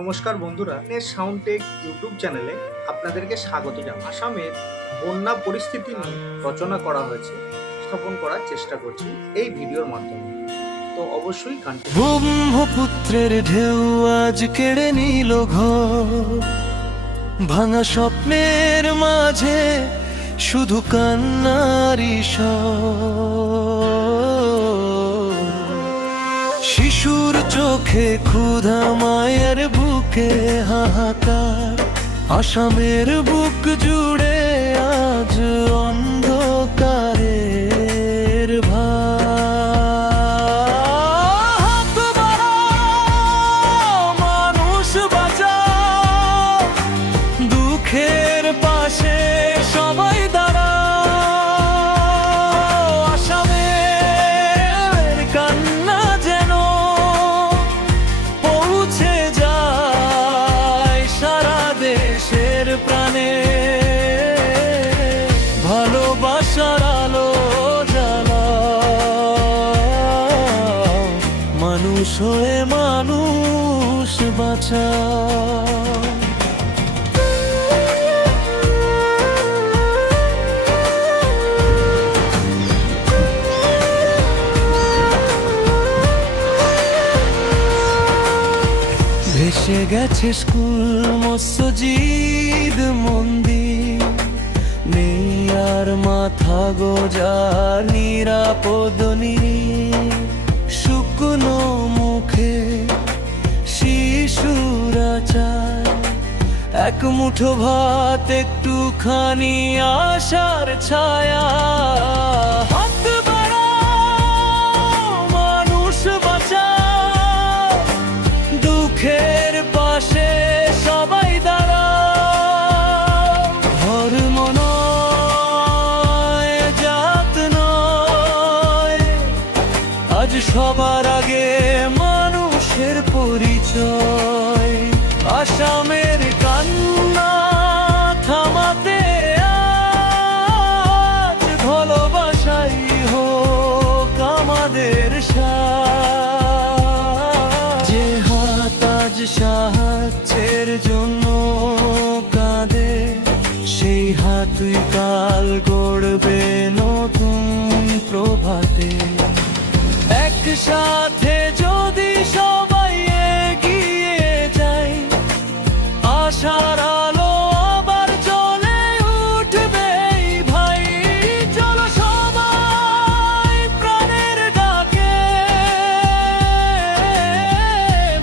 নমস্কার বন্ধুরা, sound take YouTube চ্যানেলে আপনাদেরকে স্বাগত জানাই। আসামের বন্যা পরিস্থিতি নিয়ে রচনা করা হয়েছে, স্থাপন করার চেষ্টা করছি এই ভিডিওর মাধ্যমে। তো অবশ্যই ব্রহ্মপুত্রের ঢেউ আজ কেড়ে নিল ঘর, ভাঙা স্বপ্নের মাঝে শুধু কান্নারি স্বর। শিশুর চোখে ক্ষুধা, মায়ের বুকে হাহাকার, আসামের বুক জুড়ে আজ অন্ধকারের ভার। হাত বাড়াও, মানুষ বাঁচাও, দুঃখের পাশে সবাই দাঁড়াও। আসামের কান্না যেন পৌঁছে যায় সারা দেশের প্রাণে, ভালোবাসার আলো জ্বালাও, মানুষ হয়ে মানুষ বাঁচাও। ভেসে গেছে স্কুল, মসজিদ, মন্দির, নেই আর মাথা গোজার নিরাপদ নিরিখ। শুকনো মুখে শিশুরা চায় এক মুঠো ভাত, একটুখানি আশার ছায়া। হাত বাড়াও, মানুষ বাঁচাও, দুঃখের পাশে সবাই দাঁড়াও। ধর্ম নয়, জাত নয়, আজ সবার আগে মানুষের পরিচয়। আসামের কান্না থামাতে আজ ভালোবাসাই হোক আমাদের সাথ। যে হাত আজ সাহায্যের জন্য কাঁদে, সেই হাতই কাল গড়বে নতুন প্রভাতে। একসাথে যদি সবাই এগিয়ে যাই, আশার আলো আবার জ্বলে উঠবে ভাই। চলো সবাই প্রাণের ডাকে,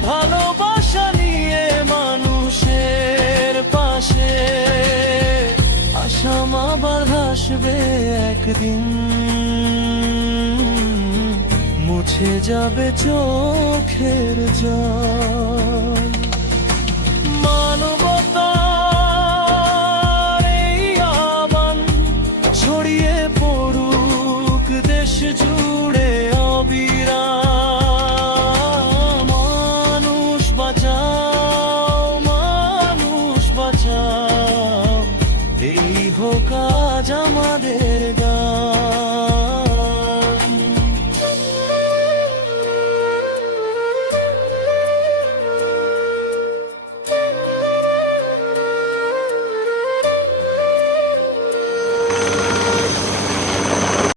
ভালোবাসা নিয়ে মানুষের পাশে। আসাম আবার ভাসবে একদিন, মুছে যাবে চোখের জল।